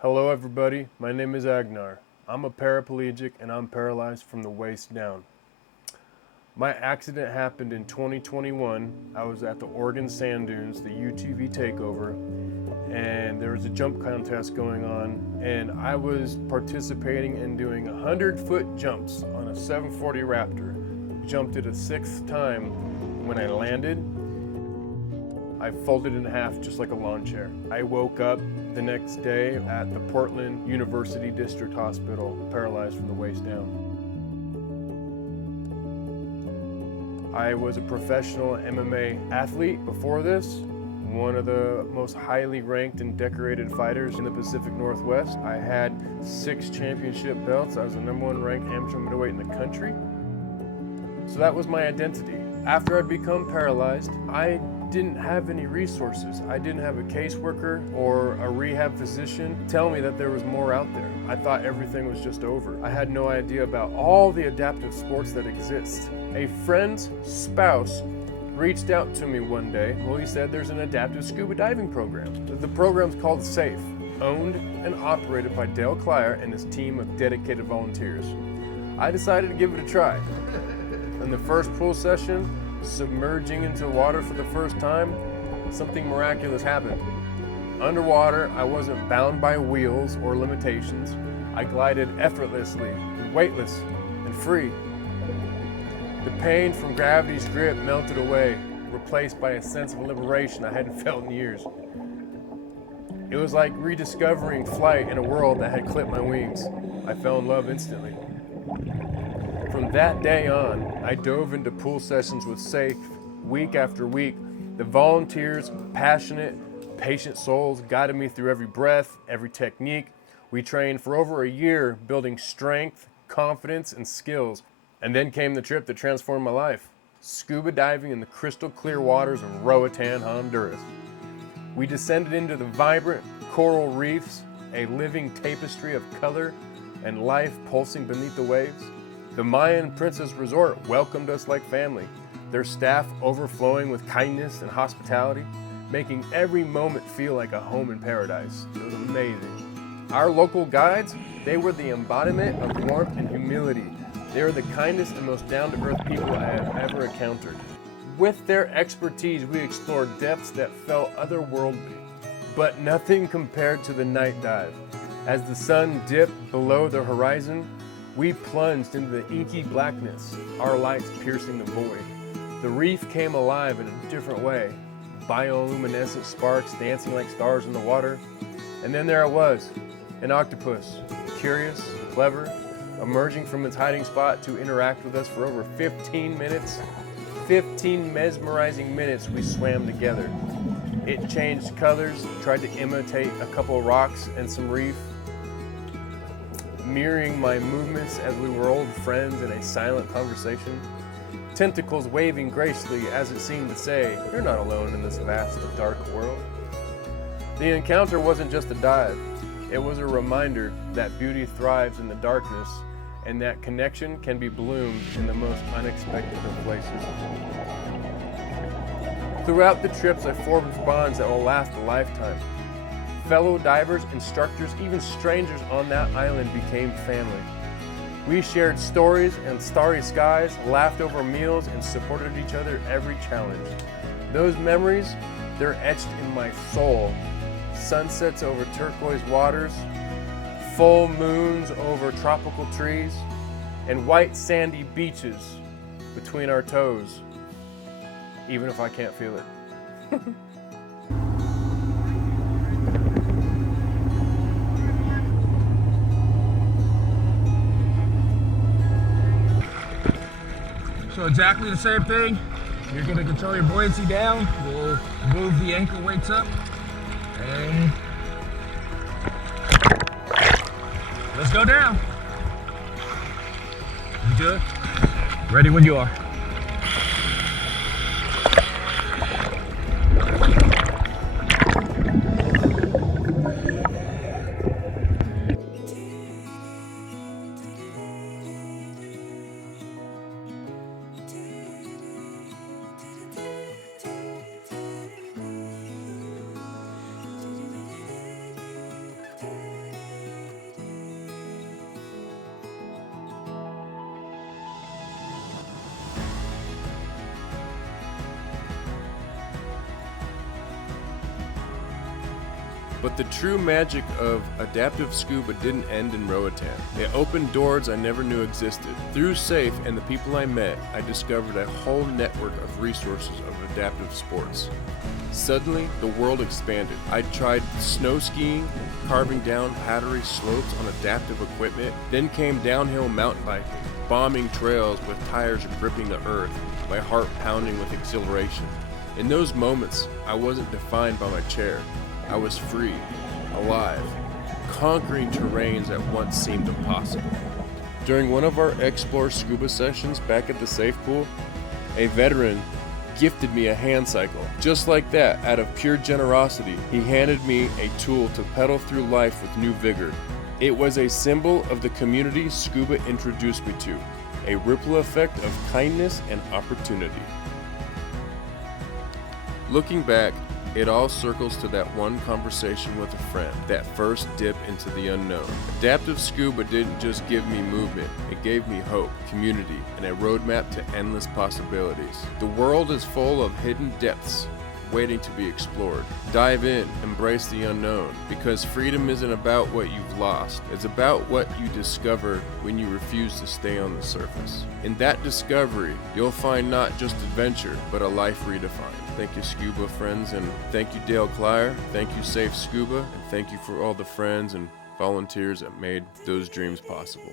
Hello everybody, my name is Agnar. I'm a paraplegic and I'm paralyzed from the waist down. My accident happened in 2021. I was at the Oregon Sand Dunes, the UTV takeover, and there was a jump contest going on, and I was participating in doing 100-foot jumps on a 740 Raptor. Jumped it a sixth time. When I landed, I folded in half just like a lawn chair. I woke up the next day at the Portland University District Hospital, paralyzed from the waist down. I was a professional MMA athlete before this, one of the most highly ranked and decorated fighters in the Pacific Northwest. I had 6 championship belts. I was the #1 ranked amateur middleweight in the country. So that was my identity. After I'd become paralyzed, I didn't have any resources. I didn't have a caseworker or a rehab physician tell me that there was more out there. I thought everything was just over. I had no idea about all the adaptive sports that exist. A friend's spouse reached out to me one day. Well, he said there's an adaptive scuba diving program. The program's called SAFE, owned and operated by Dale Clier and his team of dedicated volunteers. I decided to give it a try. In the first pool session, submerging into water for the first time, something miraculous happened. Underwater, I wasn't bound by wheels or limitations. I glided effortlessly, weightless, and free. The pain from gravity's grip melted away, replaced by a sense of liberation I hadn't felt in years. It was like rediscovering flight in a world that had clipped my wings. I fell in love instantly. From that day on, I dove into pool sessions with SAFE week after week. The volunteers, passionate, patient souls, guided me through every breath, every technique. We trained for over a year, building strength, confidence, and skills. And then came the trip that transformed my life: scuba diving in the crystal clear waters of Roatan, Honduras. We descended into the vibrant coral reefs, a living tapestry of color and life pulsing beneath the waves. The Mayan Princess Resort welcomed us like family, their staff overflowing with kindness and hospitality, making every moment feel like a home in paradise. It was amazing. Our local guides, they were the embodiment of warmth and humility. They were the kindest and most down-to-earth people I have ever encountered. With their expertise, we explored depths that felt otherworldly, but nothing compared to the night dive. As the sun dipped below the horizon, we plunged into the inky blackness, our lights piercing the void. The reef came alive in a different way, bioluminescent sparks dancing like stars in the water. And then there it was, an octopus, curious, clever, emerging from its hiding spot to interact with us for over 15 minutes. 15 mesmerizing minutes we swam together. It changed colors, tried to imitate a couple rocks and some reef, mirroring my movements as we were old friends in a silent conversation. Tentacles waving gracefully as it seemed to say, "You're not alone in this vast, dark world." The encounter wasn't just a dive. It was a reminder that beauty thrives in the darkness and that connection can be bloomed in the most unexpected of places. Throughout the trips, I formed bonds that will last a lifetime. Fellow divers, instructors, even strangers on that island became family. We shared stories and starry skies, laughed over meals, and supported each other every challenge. Those memories, they're etched in my soul. Sunsets over turquoise waters, full moons over tropical trees, and white sandy beaches between our toes, even if I can't feel it. So exactly the same thing. You're going to control your buoyancy down. We'll move the ankle weights up. And let's go down. You good? Ready when you are. But the true magic of adaptive scuba didn't end in Roatan. It opened doors I never knew existed. Through SAFE and the people I met, I discovered a whole network of resources of adaptive sports. Suddenly, the world expanded. I tried snow skiing, carving down powdery slopes on adaptive equipment, then came downhill mountain biking, bombing trails with tires gripping the earth, my heart pounding with exhilaration. In those moments, I wasn't defined by my chair. I was free, alive, conquering terrains that once seemed impossible. During one of our Explore Scuba sessions back at the safe pool, a veteran gifted me a hand cycle. Just like that, out of pure generosity, he handed me a tool to pedal through life with new vigor. It was a symbol of the community Scuba introduced me to, a ripple effect of kindness and opportunity. Looking back, it all circles to that one conversation with a friend, that first dip into the unknown. Adaptive Scuba didn't just give me movement, it gave me hope, community, and a roadmap to endless possibilities. The world is full of hidden depths waiting to be explored. Dive in, embrace the unknown, because freedom isn't about what you've lost, it's about what you discover when you refuse to stay on the surface. In that discovery, you'll find not just adventure, but a life redefined. Thank you, Scuba friends, and thank you, Dale Clyer. Thank you, Safe Scuba, and thank you for all the friends and volunteers that made those dreams possible.